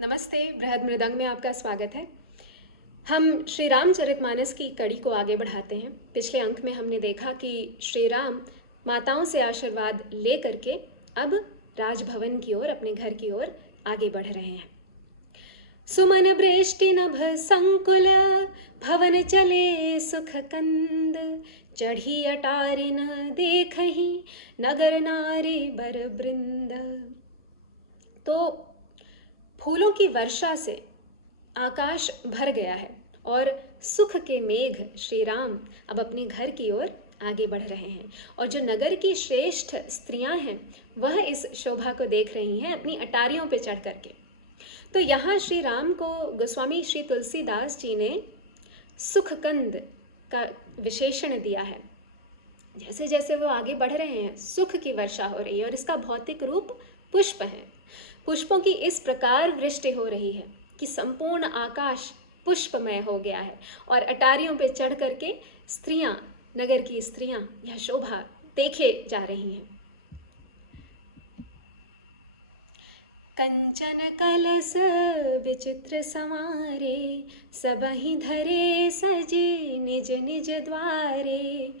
नमस्ते। बृहद मृदंग में आपका स्वागत है। हम श्री रामचरितमानस की कड़ी को आगे बढ़ाते हैं। पिछले अंक में हमने देखा कि श्री राम माताओं से आशीर्वाद ले करके अब राजभवन की ओर, अपने घर की ओर आगे बढ़ रहे हैं। सुमन बृष्टि नभ संकुल, भवन चले सुख कंद, चढ़ी अटारी न देखहि, नगर नारी बर बृंद। तो फूलों की वर्षा से आकाश भर गया है और सुख के मेघ श्री राम अब अपने घर की ओर आगे बढ़ रहे हैं। और जो नगर की श्रेष्ठ स्त्रियां हैं वह इस शोभा को देख रही हैं अपनी अटारियों पे चढ़ करके। तो यहाँ श्री राम को गोस्वामी श्री तुलसीदास जी ने सुखकंद का विशेषण दिया है। जैसे जैसे वो आगे बढ़ रहे हैं सुख की वर्षा हो रही है और इसका भौतिक रूप पुष्प है। पुष्पों की इस प्रकार वृष्टि हो रही है कि संपूर्ण आकाश पुष्पमय हो गया है और अटारियों पे चढ़ करके स्त्रियां, नगर की स्त्रियां यह शोभा देखे जा रही हैं। कंचन कलश विचित्र समारे, सबहि धरे सजे निज निज द्वारे,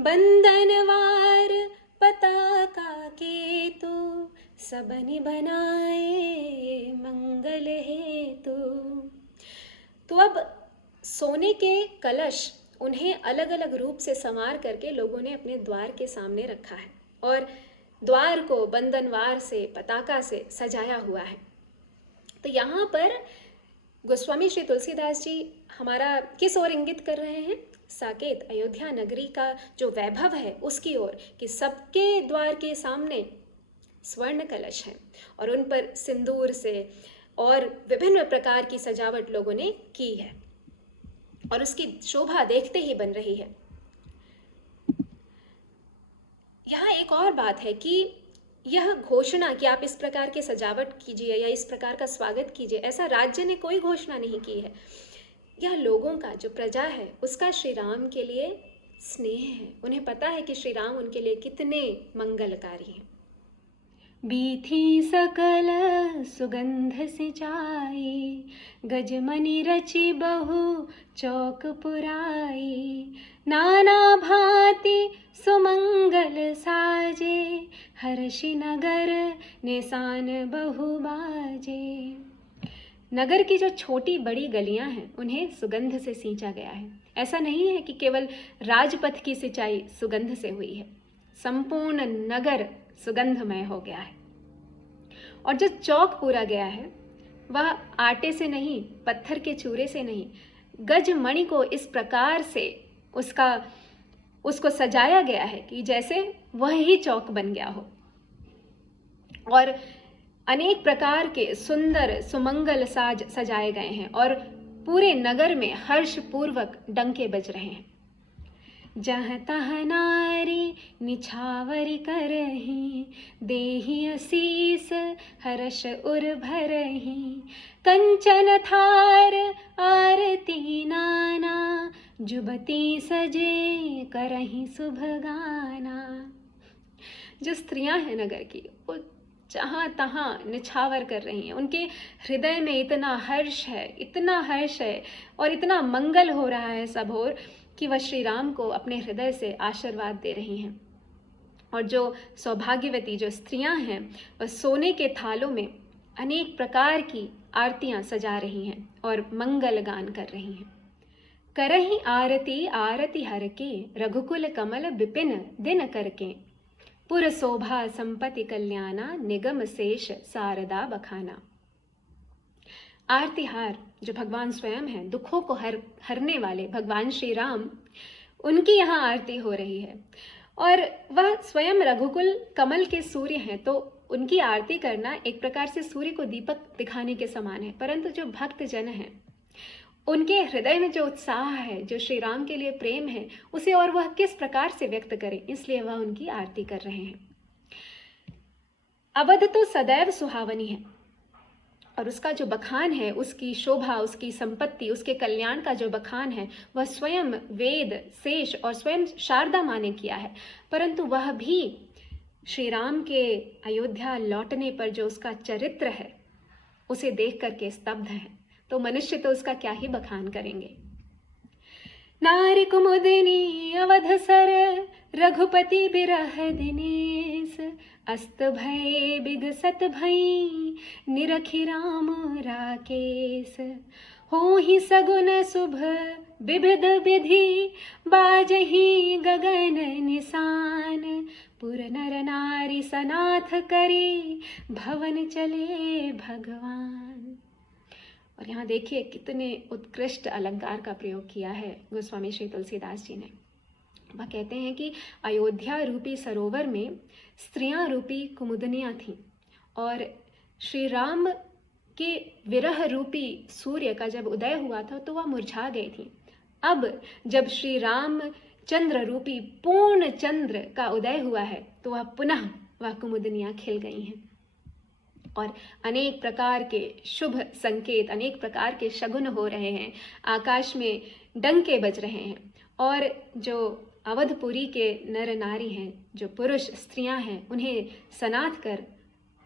बंदनवार पताका केतु, सबनि बनाए मंगल हेतु। तो अब सोने के कलश उन्हें अलग अलग रूप से संवार करके लोगों ने अपने द्वार के सामने रखा है और द्वार को बंदनवार से, पताका से सजाया हुआ है। तो यहाँ पर गोस्वामी श्री तुलसीदास जी हमारा किस ओर इंगित कर रहे हैं? साकेत, अयोध्या नगरी का जो वैभव है उसकी ओर, कि सबके द्वार के सामने स्वर्ण कलश हैं और उन पर सिंदूर से और विभिन्न प्रकार की सजावट लोगों ने की है और उसकी शोभा देखते ही बन रही है। यहाँ एक और बात है कि यह घोषणा कि आप इस प्रकार की सजावट कीजिए या इस प्रकार का स्वागत कीजिए, ऐसा राज्य ने कोई घोषणा नहीं की है। यह लोगों का, जो प्रजा है उसका श्री राम के लिए स्नेह है। उन्हें पता है कि श्री राम उनके लिए कितने मंगलकारी हैं। बीथी सकल सुगंध सिंचाई, गजमनि रचि बहु चौक पुराई, नाना भांति सुमंगल साजे, हर्षि नगर निशान बहु बाजे। नगर की जो छोटी बड़ी गलियां हैं उन्हें सुगंध से सींचा गया है। ऐसा नहीं है कि केवल राजपथ की सिंचाई सुगंध से हुई है, संपूर्ण नगर सुगंधमय हो गया है। और जो चौक पूरा गया है वह आटे से नहीं, पत्थर के चूरे से नहीं, गजमणि को इस प्रकार से उसको सजाया गया है कि जैसे वह ही चौक बन गया हो। और अनेक प्रकार के सुंदर सुमंगल साज सजाए गए हैं और पूरे नगर में हर्षपूर्वक डंके बज रहे हैं। जहाँ तहाँ नारी निछावर करहीं, देहि असीस हर्ष उर भरहीं, कंचन थार आरती नाना, जुबती सजे करहीं शुभ गाना। जो स्त्रियां हैं नगर की वो जहाँ तहाँ निछावर कर रही हैं। उनके हृदय में इतना हर्ष है, इतना हर्ष है और इतना मंगल हो रहा है सब ओर कि वह श्री राम को अपने हृदय से आशीर्वाद दे रही हैं। और जो सौभाग्यवती जो स्त्रियां हैं वह सोने के थालों में अनेक प्रकार की आरतियां सजा रही हैं और मंगल गान कर रही हैं। करही आरती आरती हर के, रघुकुल कमल विपिन दिन करके, पुर शोभा संपत्ति कल्याणा, निगम शेष शारदा बखाना। आरतीहार जो भगवान स्वयं हैं, दुखों को हरने वाले भगवान श्री राम, उनकी यहाँ आरती हो रही है। और वह स्वयं रघुकुल कमल के सूर्य हैं, तो उनकी आरती करना एक प्रकार से सूर्य को दीपक दिखाने के समान है। परंतु जो भक्त जन हैं उनके हृदय में जो उत्साह है, जो श्री राम के लिए प्रेम है, उसे और वह किस प्रकार से व्यक्त करें, इसलिए वह उनकी आरती कर रहे हैं। अवध तो सदैव सुहावनी है और उसका जो बखान है, उसकी शोभा, उसकी संपत्ति, उसके कल्याण का जो बखान है वह स्वयं वेद, शेष और स्वयं शारदा माँ ने किया है। परंतु वह भी श्री राम के अयोध्या लौटने पर जो उसका चरित्र है उसे देख करके स्तब्ध हैं, तो मनुष्य तो उसका क्या ही बखान करेंगे। नारी कुमुदिनी अवधसर रघुपति बिरह दिनेश, अस्त भय बिगसत भई निरखि राम राकेश। होहि सगुन शुभ विविध विधि बाजहि गगन निशान, पुर नर नारी सनाथ करी भवन चले भगवान। और यहाँ देखिए कितने उत्कृष्ट अलंकार का प्रयोग किया है गोस्वामी श्री तुलसीदास जी ने। वह कहते हैं कि अयोध्या रूपी सरोवर में स्त्रियां रूपी कुमुदनियां थीं और श्री राम के विरह रूपी सूर्य का जब उदय हुआ था तो वह मुरझा गई थी। अब जब श्री राम चंद्र रूपी पूर्ण चंद्र का उदय हुआ है तो वह कुमुदनियां खिल गई हैं और अनेक प्रकार के शुभ संकेत, अनेक प्रकार के शगुन हो रहे हैं, आकाश में डंके बज रहे हैं और जो अवधपुरी के नर नारी हैं, जो पुरुष स्त्रियां हैं, उन्हें सनाथ कर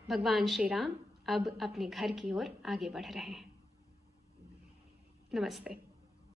भगवान श्री राम अब अपने घर की ओर आगे बढ़ रहे हैं। नमस्ते।